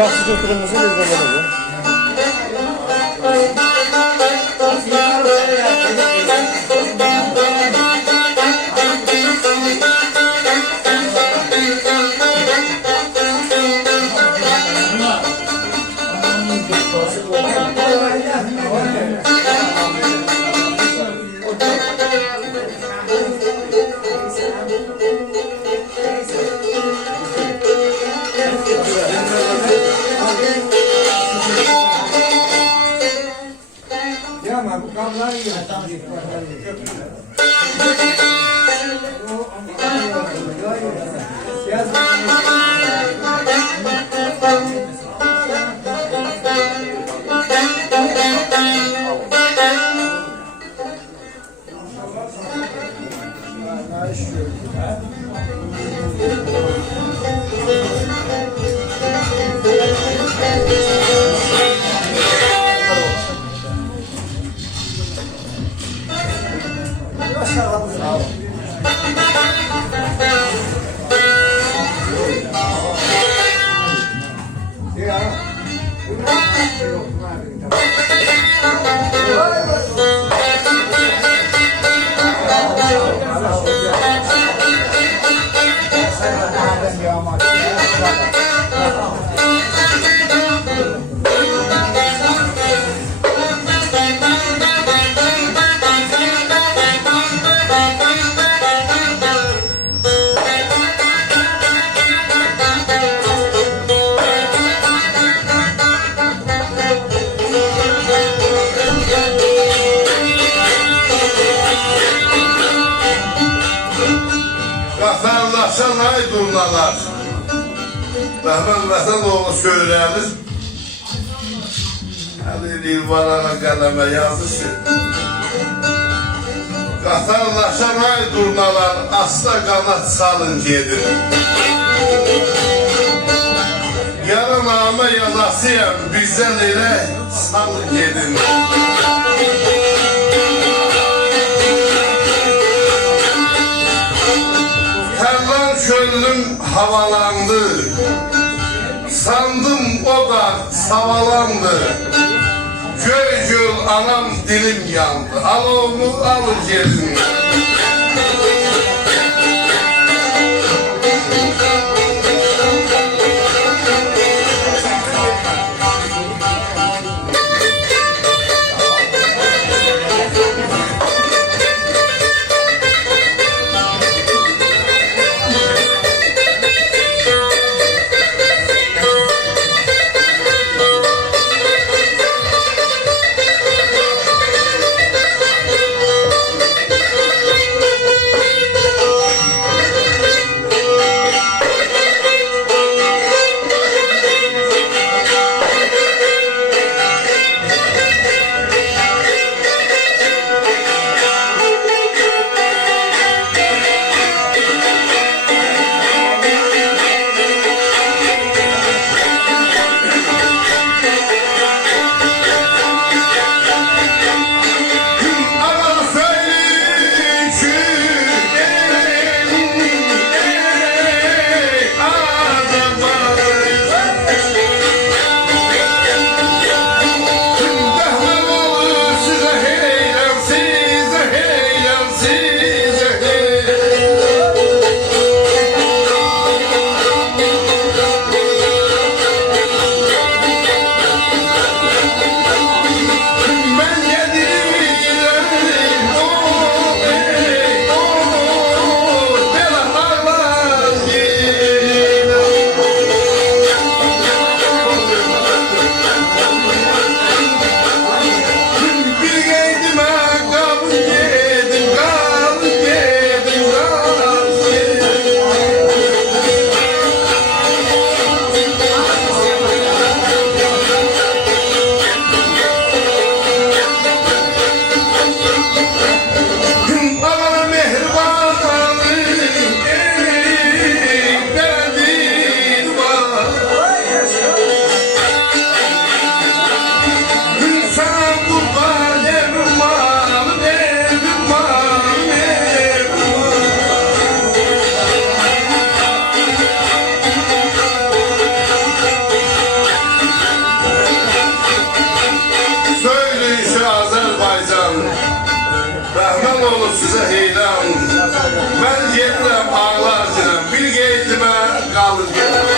Yaxşı götürümüzü bir zaman olur. Qatarlaşan ay durnalar, Məhməd Vətənoğlu söyləyəmiz, hələ İlvarana qələmə yazır ki, qatarlaşan ay durnalar, asta qanat salın gedin. Yaranamə yazasıyam, bizdən elə salın gedin. Könlüm havalandı, sandım o da savalandı. Göy göl anam dilim yandı, al onu alın gelin. Aman olur size heyran. Ben gelirəm ağlar diləm. Bir geyitime kalır gelirəm.